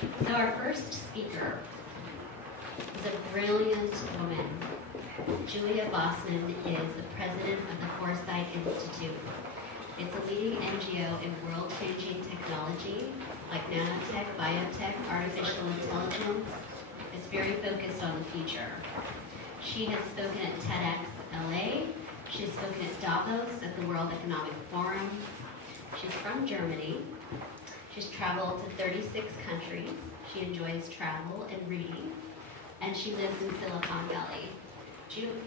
So our first speaker is a brilliant woman. Julia Bossmann is the president of the Foresight Institute. It's a leading NGO in world-changing technology like nanotech, biotech, artificial intelligence. It's very focused on the future. She has spoken at TEDx LA. She's spoken at Davos at the World Economic Forum. She's from Germany. She's traveled to 36 countries. She enjoys travel and reading. And she lives in Silicon Valley.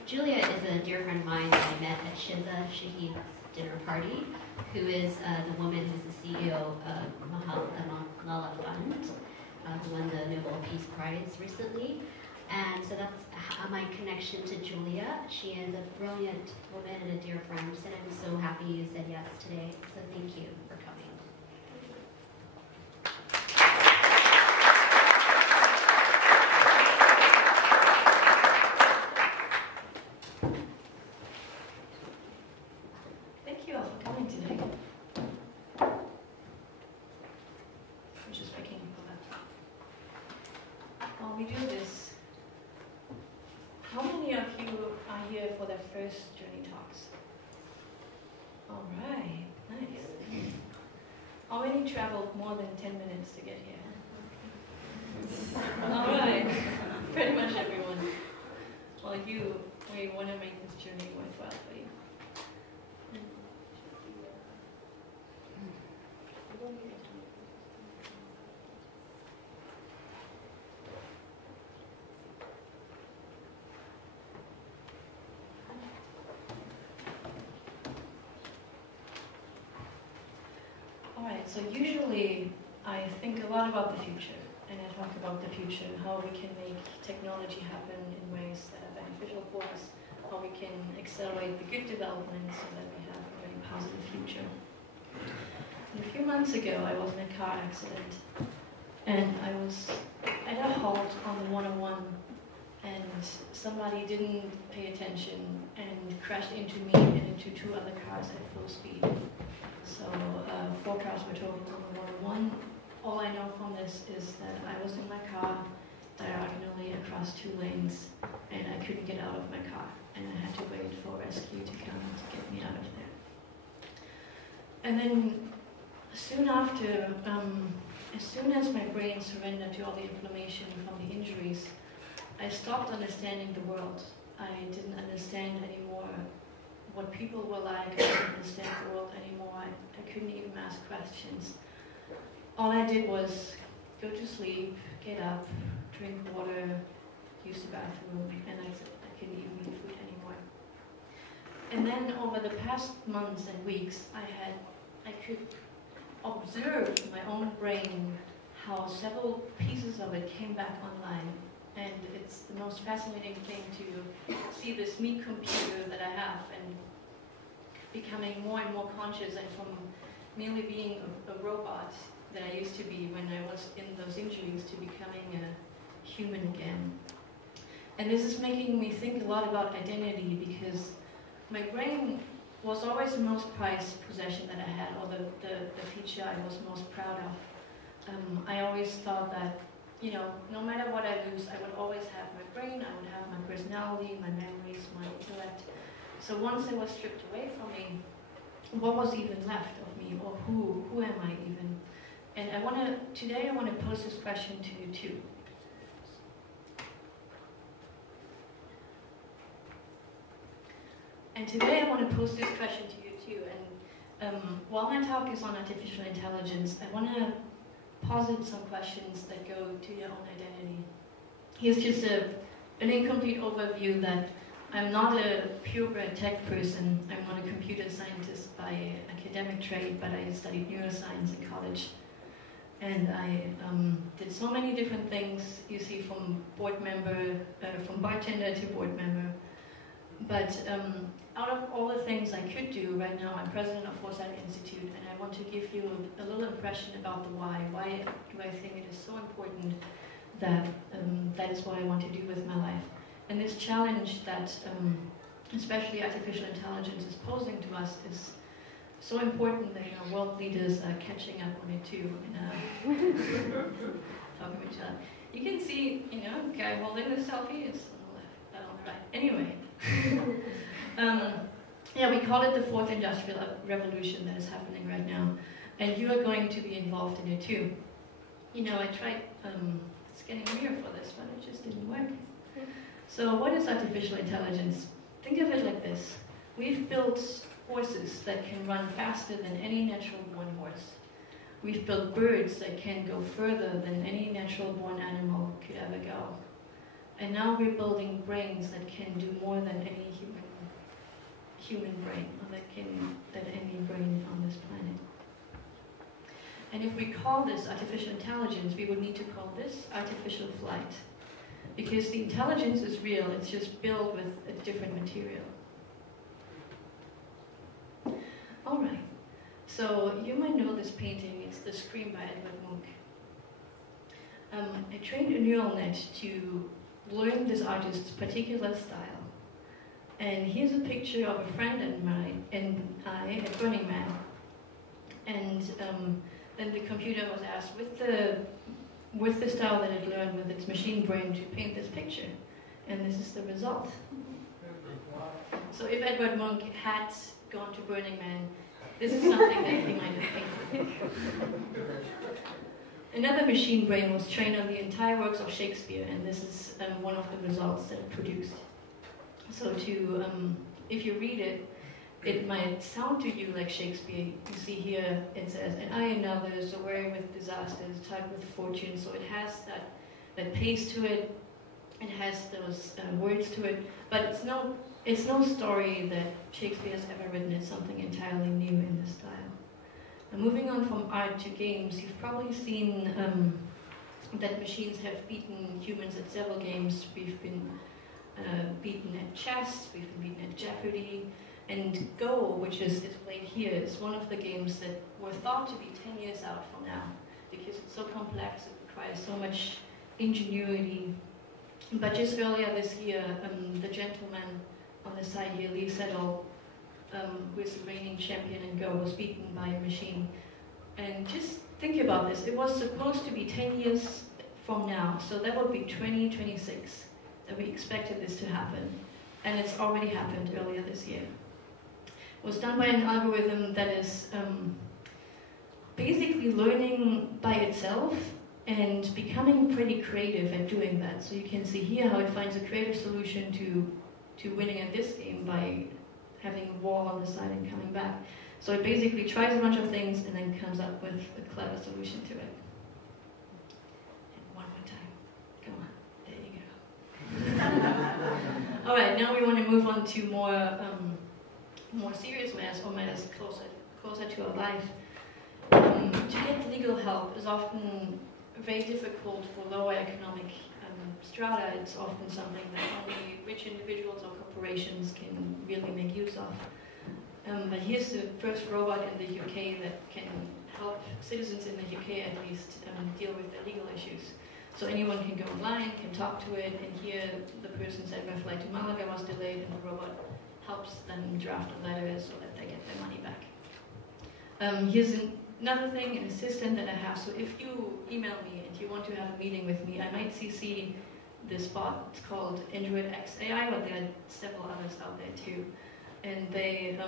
Julia is a dear friend of mine that I met at Shiza Shahid's dinner party, who is the woman who's the CEO of Malala Fund, who won the Nobel Peace Prize recently. And so that's my connection to Julia. She is a brilliant woman and a dear friend, and I'm so happy you said yes today. So thank you for coming. Thank you all for coming today. I'm just waking up. While we do this, how many of you are here for the first journey talks? All right, nice. How many traveled more than 10 minutes to get here? All right, pretty much everyone. Well, we want to make this journey worthwhile for you. Alright, so usually I think a lot about the future, and I talk about the future, how we can make technology happen in ways that are beneficial for us, how we can accelerate the good development so that we have a very positive future. And a few months ago I was in a car accident, and I was at a halt on the 101, and somebody didn't pay attention and crashed into me and into two other cars at full speed. So 4 cars were totaled on the 101. All I know from this is that I was in my car diagonally across 2 lanes, and I couldn't get out of my car, and I had to wait for rescue to come to get me out of there. And then soon after, as soon as my brain surrendered to all the inflammation from the injuries, I stopped understanding the world. I didn't understand anymore what people were like. I didn't understand the world anymore. I couldn't even ask questions. All I did was go to sleep, get up, drink water, use the bathroom, and that's it. I couldn't even eat food anymore. And then over the past months and weeks, I could observe my own brain, how several pieces of it came back online. And it's the most fascinating thing to see this meat computer that I have and becoming more and more conscious, and from merely being a robot that I used to be when I was in those injuries to becoming a human again. And this is making me think a lot about identity, because my brain was always the most prized possession that I had, or the feature I was most proud of. I always thought that, you know, no matter what I lose, I would always have my brain, I would have my personality, my memories, my intellect. So once it was stripped away from me, what was even left of me, or who am I even? And today I want to pose this question to you too. And today I want to pose this question to you too. And while my talk is on artificial intelligence, I want to posit some questions that go to your own identity. Here's just an incomplete overview that I'm not a purebred tech person. I'm not a computer scientist by academic trade, but I studied neuroscience in college. And I did so many different things, you see, from board member, from bartender to board member. But out of all the things I could do, right now I'm president of Foresight Institute, and I want to give you a little impression about the why. Why do I think it is so important that that is what I want to do with my life? And this challenge that especially artificial intelligence is posing to us is so important that world leaders are catching up on it too. talking to each other. You can see, you know, guy holding the selfie is on the left, on the right. Anyway, yeah, we call it the fourth industrial revolution that is happening right now, and you are going to be involved in it too. You know, I tried scanning a mirror for this, but it just didn't work. So what is artificial intelligence? Think of it like this. We've built horses that can run faster than any natural-born horse. We've built birds that can go further than any natural-born animal could ever go. And now we're building brains that can do more than any human brain, or than any brain on this planet. And if we call this artificial intelligence, we would need to call this artificial flight. Because the intelligence is real, it's just built with a different material. All right, so you might know this painting, it's The Scream by Edvard Munch. I trained a neural net to learn this artist's particular style. And here's a picture of a friend and I at Burning Man. And then the computer was asked, with the style that it learned with its machine brain, to paint this picture. And this is the result. So if Edvard Munch had gone to Burning Man, this is something that he might have painted. Another machine brain was trained on the entire works of Shakespeare, and this is one of the results that it produced. So if you read it, it might sound to you like Shakespeare. You see here, it says, and I and others are weary with disasters, tied with fortune. So it has that pace to it. It has those words to it. But it's no story that Shakespeare has ever written. It's something entirely new in this style. And moving on from art to games, you've probably seen that machines have beaten humans at several games. We've been beaten at chess, we've been beaten at Jeopardy. And Go, which is displayed here, is one of the games that were thought to be 10 years out from now, because it's so complex, it requires so much ingenuity. But just earlier this year, the gentleman on the side here, Lee Sedol, who is the reigning champion in Go, was beaten by a machine. And just think about this, it was supposed to be 10 years from now, so that would be 2026 that we expected this to happen. And it's already happened earlier this year. It was done by an algorithm that is basically learning by itself and becoming pretty creative at doing that. So you can see here how it finds a creative solution to winning at this game by having a wall on the side and coming back. So it basically tries a bunch of things and then comes up with a clever solution to it. And one more time. Come on. There you go. All right, now we want to move on to more serious matters, or matters closer to our life. To get legal help is often very difficult for lower economic strata. It's often something that only rich individuals or corporations can really make use of. But here's the first robot in the UK that can help citizens in the UK at least deal with their legal issues. So anyone can go online, can talk to it, and here the person said my flight to Malaga was delayed, and the robot helps them draft a letter so that they get their money back. Here's another thing, an assistant that I have. So if you email me and you want to have a meeting with me, I might CC this bot. It's called Android X AI, but there are several others out there too. And they,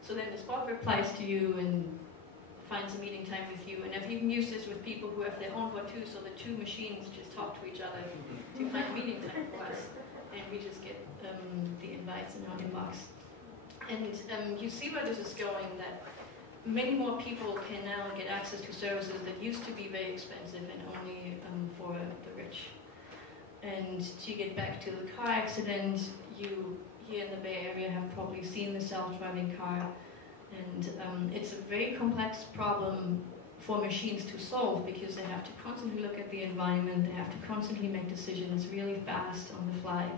so then this bot replies to you and finds a meeting time with you. And I've even used this with people who have their own bot too, so the two machines just talk to each other to find a meeting time for us. And we just get the invites in our inbox. And you see where this is going, that many more people can now get access to services that used to be very expensive and only for the rich. And to get back to the car accident, you here in the Bay Area have probably seen the self-driving car. And it's a very complex problem for machines to solve, because they have to constantly look at the environment, they have to constantly make decisions really fast on the fly.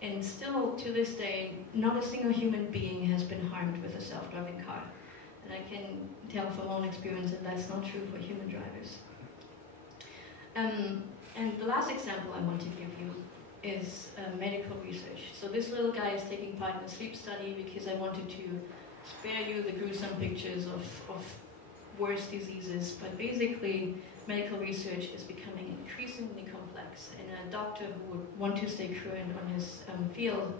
And still, to this day, not a single human being has been harmed with a self-driving car. And I can tell from own experience that that's not true for human drivers. And the last example I want to give you is medical research. So this little guy is taking part in a sleep study because I wanted to spare you the gruesome pictures of worse diseases. But basically, medical research is becoming increasingly complex, and a doctor who would want to stay current on his field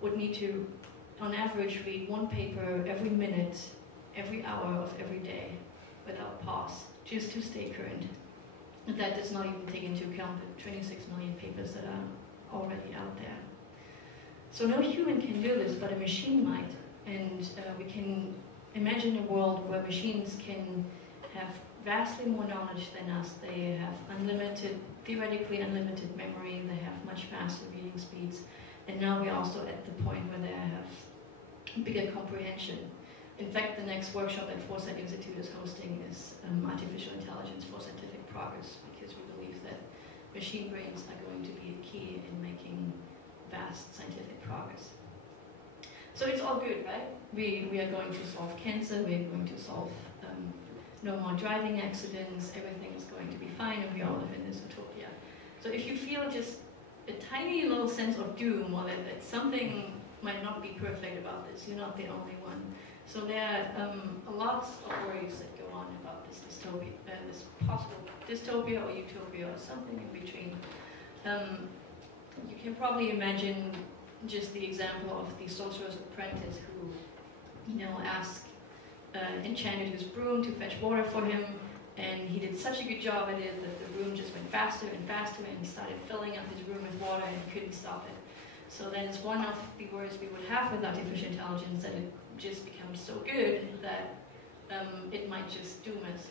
would need to, on average, read one paper every minute, every hour of every day, without pause, just to stay current. And that does not even take into account the 26 million papers that are already out there. So no human can do this, but a machine might. And we can imagine a world where machines can have vastly more knowledge than us. They have unlimited, theoretically unlimited memory. They have much faster reading speeds. And now we're also at the point where they have bigger comprehension. In fact, the next workshop that Foresight Institute is hosting is Artificial Intelligence for Scientific Progress, because we believe that machine brains are going to be a key in making vast scientific progress. So it's all good, right? We are going to solve cancer, we're going to solve no more driving accidents, everything is going to be fine, and we all live in this utopia. So if you feel just a tiny little sense of doom, or that something might not be perfect about this, you're not the only one. So there are lots of worries that go on about this dystopia, this possible dystopia or utopia or something in between. You can probably imagine just the example of the sorcerer's apprentice who, asked enchanted his broom to fetch water for him, and he did such a good job at it that the broom just went faster and faster and started filling up his room with water, and he couldn't stop it. So that is one of the worries we would have with artificial intelligence, that it just becomes so good that it might just doom us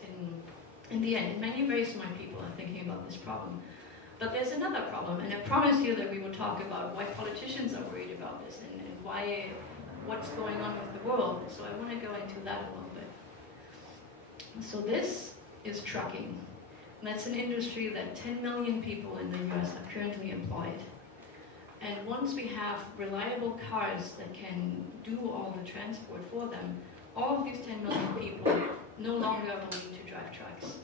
in the end. And many very smart people are thinking about this problem. But there's another problem, and I promise you that we will talk about why politicians are worried about this, and what's going on with the world. So I want to go into that a little bit. So this is trucking. And that's an industry that 10 million people in the US are currently employed. And once we have reliable cars that can do all the transport for them, all of these 10 million people no longer will need to drive trucks.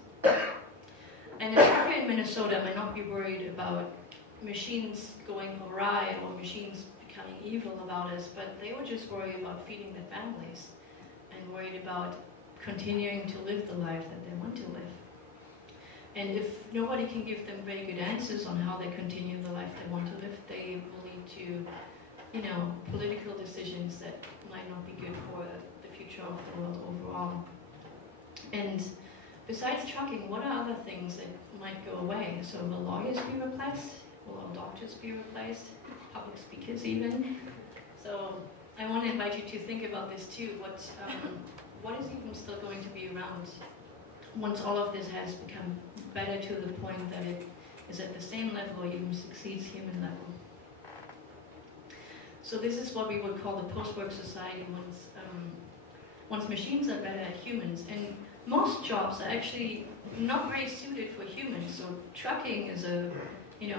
And a trucker in Minnesota might not be worried about machines going awry or machines becoming evil about us, but they would just worry about feeding their families and worried about continuing to live the life that they want to live. And if nobody can give them very good answers on how they continue the life they want to live, they will lead to, political decisions that might not be good for the future of the world overall. And besides trucking, what are other things that might go away? So will lawyers be replaced? Will all doctors be replaced? Public speakers even? So I want to invite you to think about this too. What is even still going to be around once all of this has become better to the point that it is at the same level or even succeeds human level? So this is what we would call the post-work society once machines are better at humans. And most jobs are actually not very suited for humans. So trucking is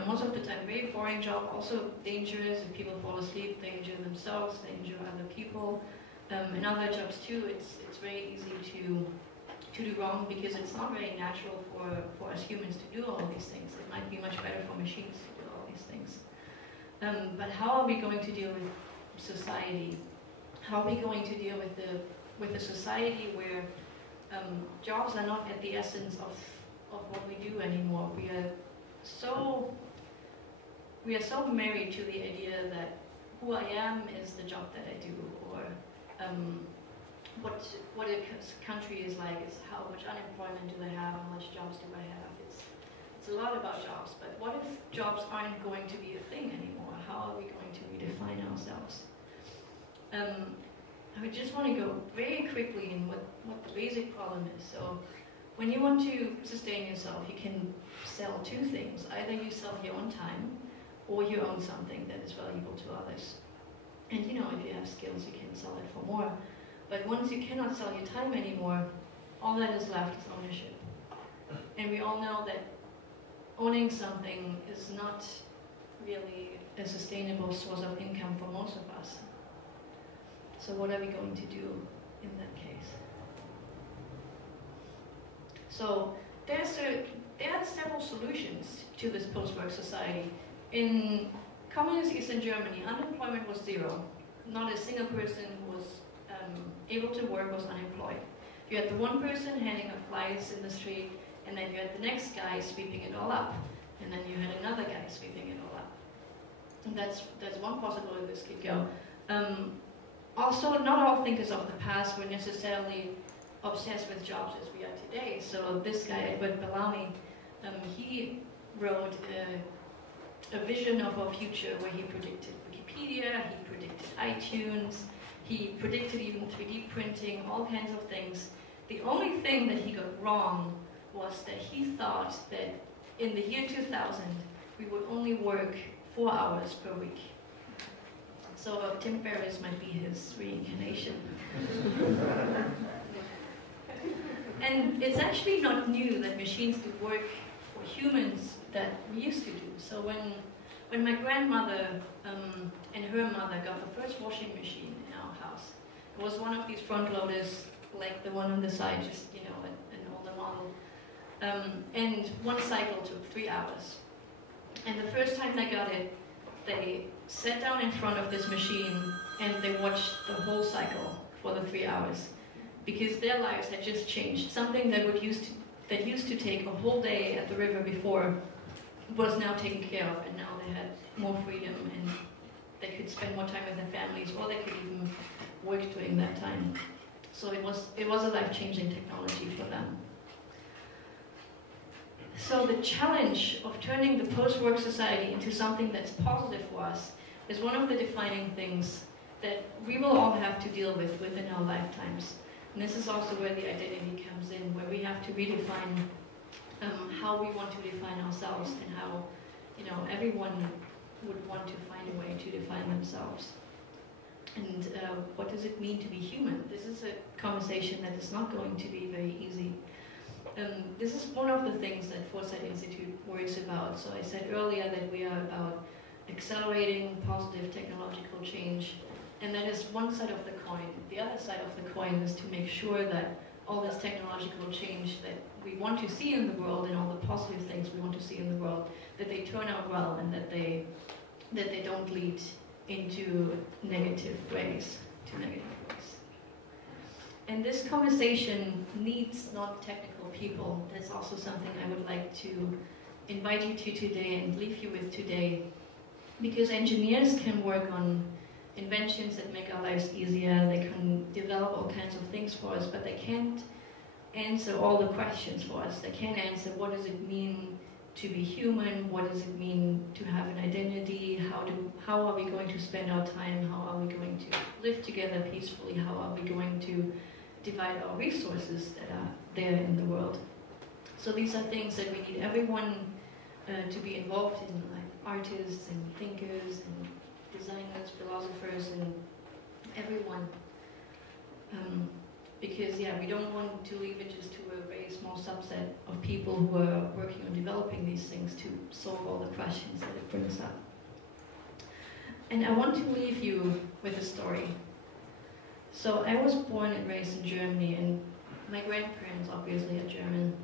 most of the time very boring job, also dangerous. If people fall asleep, they injure themselves, they injure other people. In other jobs too, it's very easy to do wrong because it's not very natural for us humans to do all these things. It might be much better for machines to do all these things. But how are we going to deal with society? How are we going to deal with a society where jobs are not at the essence of what we do anymore? We are so married to the idea that who I am is the job that I do, or what a country is like is how much unemployment do they have, how much jobs do I have. It's a lot about jobs, but what if jobs aren't going to be a thing anymore? How are we going to redefine ourselves? I would just want to go very quickly in what the basic problem is. So when you want to sustain yourself, you can sell two things. Either you sell your own time, or you own something that is valuable to others. And if you have skills, you can sell it for more. But once you cannot sell your time anymore, all that is left is ownership. And we all know that owning something is not really a sustainable source of income for most of us. So what are we going to do in that case? So there are several solutions to this post-work society. In communist Eastern Germany, unemployment was zero. Not a single person who was able to work was unemployed. You had the one person handing out flyers in the street, and then you had the next guy sweeping it all up, and then you had another guy sweeping it all up. And that's one possibility this could go. Also, not all thinkers of the past were necessarily obsessed with jobs as we are today. So this guy, Edward Bellamy, he wrote a vision of our future where he predicted Wikipedia, he predicted iTunes, he predicted even 3D printing, all kinds of things. The only thing that he got wrong was that he thought that in the year 2000 we would only work 4 hours per week. So Tim Ferriss might be his reincarnation. And it's actually not new that machines do work for humans that we used to do. So when my grandmother and her mother got the first washing machine in our house, it was one of these front loaders, like the one on the side, just, you know, an older model. And one cycle took 3 hours. And the first time they got it, they sat down in front of this machine and they watched the whole cycle for the 3 hours, because their lives had just changed. Something that used to take a whole day at the river before was now taken care of, and now they had more freedom and they could spend more time with their families, or they could even work during that time. So it was a life-changing technology for them. So the challenge of turning the post-work society into something that's positive for us is one of the defining things that we will all have to deal with within our lifetimes. And this is also where the identity comes in, where we have to redefine how we want to define ourselves, and how, you know, everyone would want to find a way to define themselves. And what does it mean to be human? This is a conversation that is not going to be very easy. This is one of the things that Foresight Institute worries about. So I said earlier that we are about accelerating positive technological change, and that is one side of the coin. The other side of the coin is to make sure that all this technological change that we want to see in the world, and all the positive things we want to see in the world, that they turn out well, and that they don't lead into negative ways, And this conversation needs not technical people. That's also something I would like to invite you to today and leave you with today. Because engineers can work on inventions that make our lives easier, they can develop all kinds of things for us, but they can't answer all the questions for us. They can't answer what does it mean to be human, what does it mean to have an identity, how are we going to spend our time, how are we going to live together peacefully, how are we going to divide our resources that are there in the world. So these are things that we need everyone to be involved in, like artists and thinkers and designers, philosophers, and everyone. Because we don't want to leave it just to a very small subset of people who are working on developing these things to solve all the questions that it brings up. And I want to leave you with a story. So I was born and raised in Germany, and my grandparents obviously are German.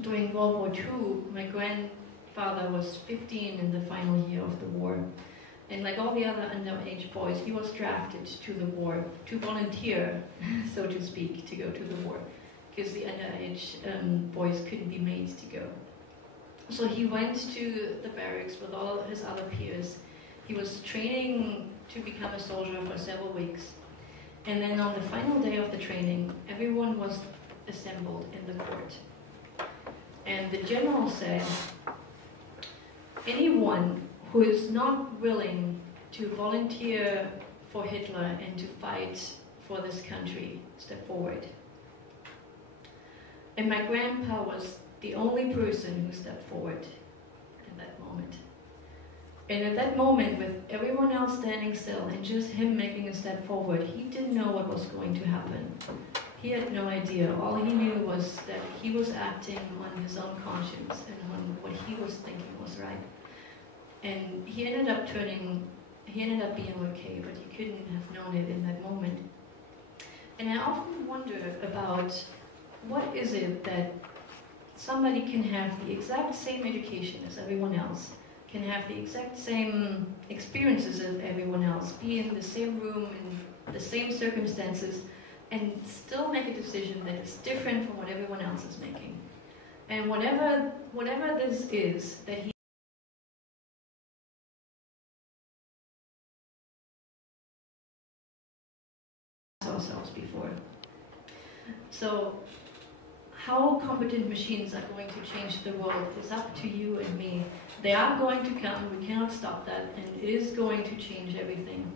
During World War II, my grandfather was 15 in the final year of the war. And like all the other underage boys, he was drafted to the war to volunteer, so to speak, to go to the war, because the underage boys couldn't be made to go. So he went to the barracks with all his other peers. He was training to become a soldier for several weeks. And then on the final day of the training, everyone was assembled in the court. And the general said, anyone who is not willing to volunteer for Hitler and to fight for this country, step forward. And my grandpa was the only person who stepped forward in that moment. And at that moment, with everyone else standing still and just him making a step forward, he didn't know what was going to happen. He had no idea. All he knew was that he was acting on his own conscience and on what he was thinking was right. And he ended up being okay, but he couldn't have known it in that moment. And I often wonder about what is it that somebody can have the exact same education as everyone else, can have the exact same experiences as everyone else, be in the same room, in the same circumstances, and still make a decision that is different from what everyone else is making. And whatever this is that he ourselves before. So how competent machines are going to change the world is up to you and me. They are going to come, we cannot stop that, and it is going to change everything.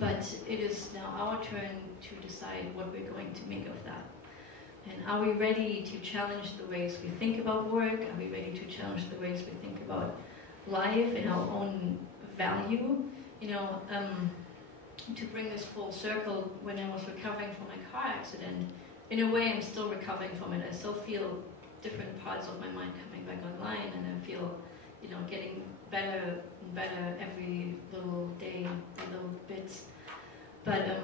But it is now our turn to decide what we're going to make of that. And are we ready to challenge the ways we think about work? Are we ready to challenge the ways we think about life and our own value? You know, to bring this full circle, when I was recovering from my car accident, in a way I'm still recovering from it. I still feel different parts of my mind coming back online, and I feel, you know, getting better and better every little day, little bits. But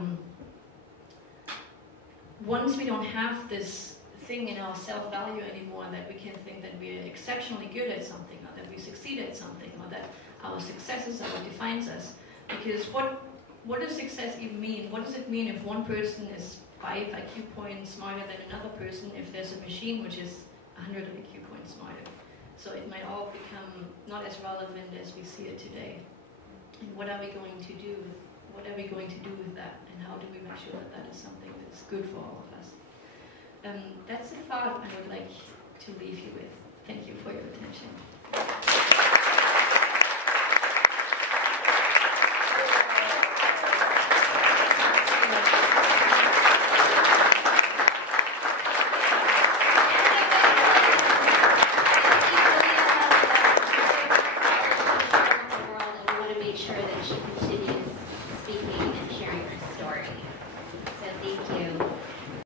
once we don't have this thing in our self-value anymore, that we can think that we're exceptionally good at something, or that we succeed at something, or that our successes are what defines us. Because what does success even mean? What does it mean if one person is 5 IQ points smarter than another person, if there's a machine which is 100 IQ points smarter? So it might all become not as relevant as we see it today. And what are we going to do? What are we going to do with that? And how do we make sure that that is something that's good for all of us? That's a thought I would like to leave you with. Thank you for your attention.